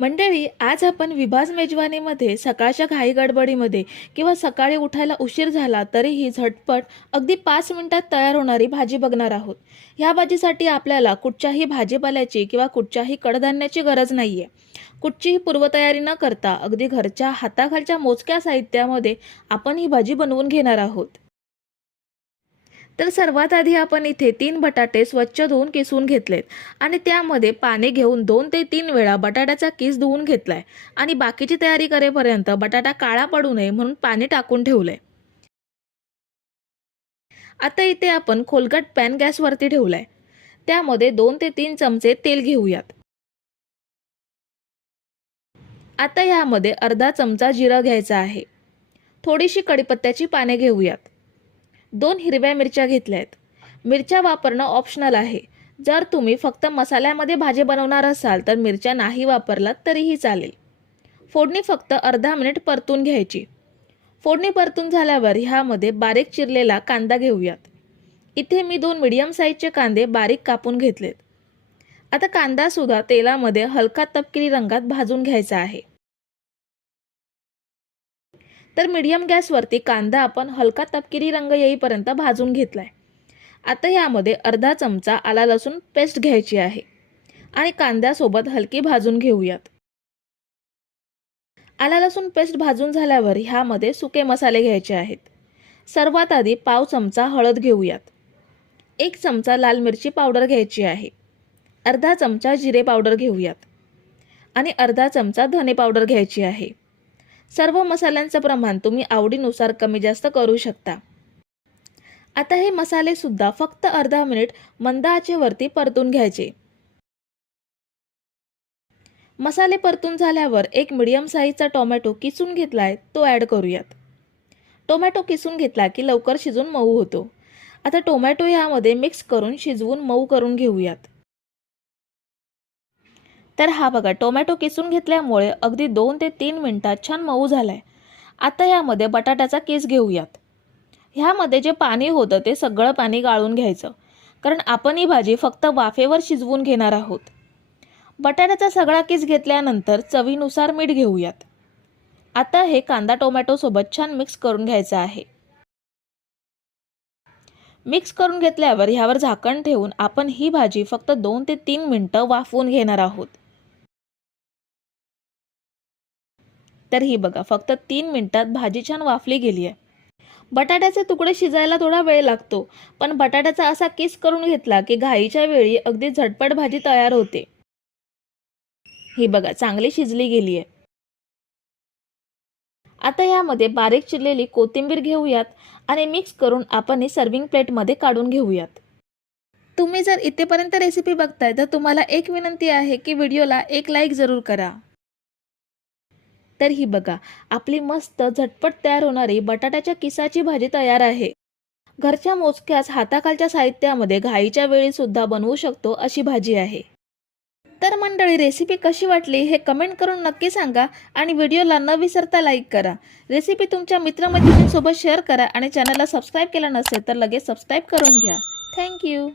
मंडळी आज आपण विभाज मेजवानीमध्ये सकाळच्या घाई गडबडीमध्ये किंवा सकाळी उठायला उशीर झाला तरीही झटपट अगदी पाच मिनिटात तयार होणारी भाजी बघणार आहोत. ह्या भाजीसाठी आपल्याला कुठच्याही भाजीपाल्याची किंवा कुठच्याही कडधान्याची गरज नाही आहे कुठचीही पूर्वतयारी न करता अगदी घरच्या हाताखालच्या मोजक्या साहित्यामध्ये आपण ही भाजी बनवून घेणार आहोत. तर सर्वात आधी आपण इथे तीन बटाटे स्वच्छ धुवून किसून घेतलेत. आणि त्यामध्ये पाणी घेऊन दोन ते तीन वेळा बटाट्याचा किस धुवून घेतलाय. आणि बाकीची तयारी करेपर्यंत बटाटा काळा पडू नये म्हणून पाणी टाकून ठेवलंय. आता इथे आपण खोलगट पॅन गॅसवरती ठेवलाय. त्यामध्ये दोन ते तीन चमचे तेल घेऊयात. आता यामध्ये अर्धा चमचा जिरं घ्यायचा आहे. थोडीशी कडीपत्त्याची पाने घेऊयात. दोन हिरव्या मिरच्या घेतल्या आहेत. मिरच्या वापरणं ऑप्शनल आहे. जर तुम्ही फक्त मसाल्यामध्ये भाजी बनवणार असाल तर मिरच्या नाही वापरलात तरीही चालेल. फोडणी फक्त अर्धा मिनिट परतून घ्यायची. फोडणी परतून झाल्यावर ह्यामध्ये बारीक चिरलेला कांदा घेऊयात. इथे मी दोन मिडियम साईजचे कांदे बारीक कापून घेतलेत. आता कांदासुद्धा तेलामध्ये हलका तपकिरी रंगात भाजून घ्यायचा आहे. तर मीडियम गॅसवरती कांदा आपण हलका तपकिरी रंग येईपर्यंत भाजून घेतलाय. आता यामध्ये अर्धा चमचा आला लसूण पेस्ट घ्यायची आहे. आणि कांद्यासोबत हलकी भाजून घेऊयात. आला लसूण पेस्ट भाजून झाल्यावर ह्यामध्ये सुके मसाले घ्यायचे आहेत. सर्वात आधी पाव चमचा हळद घेऊयात. एक चमचा लाल मिरची पावडर घ्यायची आहे. अर्धा चमचा जिरे पावडर घेऊयात. आणि अर्धा चमचा धने पावडर घ्यायची आहे. सर्व मसाल्यांचं प्रमाण तुम्ही आवडीनुसार कमी जास्त करू शकता. आता हे मसालेसुद्धा फक्त अर्धा मिनिट मंद आचेवरती परतून घ्यायचे. मसाले परतून झाल्यावर एक मिडियम साईजचा टोमॅटो किसून घेतलाय तो ॲड करूयात. टोमॅटो किसून घेतला की लवकर शिजून मऊ होतो. आता टोमॅटो यामध्ये मिक्स करून शिजवून मऊ करून घेऊयात. तर हा बघा टोमॅटो किसून घेतल्यामुळे अगदी दोन ते तीन मिनटात छान मऊ झाला आहे आता यामध्ये बटाट्याचा केस घेऊयात. ह्यामध्ये जे पाणी होतं ते सगळं पाणी गाळून घ्यायचं. कारण आपण ही भाजी फक्त वाफेवर शिजवून घेणार आहोत. बटाट्याचा सगळा किस घेतल्यानंतर चवीनुसार मीठ घेऊयात. आता हे कांदा टोमॅटोसोबत छान मिक्स करून घ्यायचं आहे. मिक्स करून घेतल्यावर ह्यावर झाकण ठेवून आपण ही भाजी फक्त दोन ते तीन मिनटं वाफवून घेणार आहोत. तर ही बघा फक्त तीन मिनिटात भाजी छान वाफली गेली आहे बटाट्याचे तुकडे शिजायला थोडा वेळ लागतो पण बटाट्याचा असा किस करून घेतला की घाईच्या वेळी अगदी झटपट भाजी तयार होते. ही बघा चांगली शिजली गेली आहे आता यामध्ये बारीक चिरलेली कोथिंबीर घेऊयात आणि मिक्स करून आपण ही सर्विंग प्लेटमध्ये काढून घेऊयात. तुम्ही जर इथेपर्यंत रेसिपी बघताय तर तुम्हाला एक विनंती आहे की व्हिडिओला एक लाईक जरूर करा. तर ही बघा आपली मस्त झटपट तयार होणारी बटाट्याच्या किसाची भाजी तयार आहे. घरच्या मोजक्याच हाताखालच्या साहित्यामध्ये घाईच्या वेळी सुद्धा बनवू शकतो अशी भाजी आहे. तर मंडळी रेसिपी कशी वाटली हे कमेंट करून नक्की सांगा आणि व्हिडिओला न विसरता लाईक करा. रेसिपी तुमच्या मित्रमैत्रिणींसोबत शेअर करा आणि चॅनलला सबस्क्राईब केलं नसेल तर लगेच सबस्क्राईब करून घ्या. थँक्यू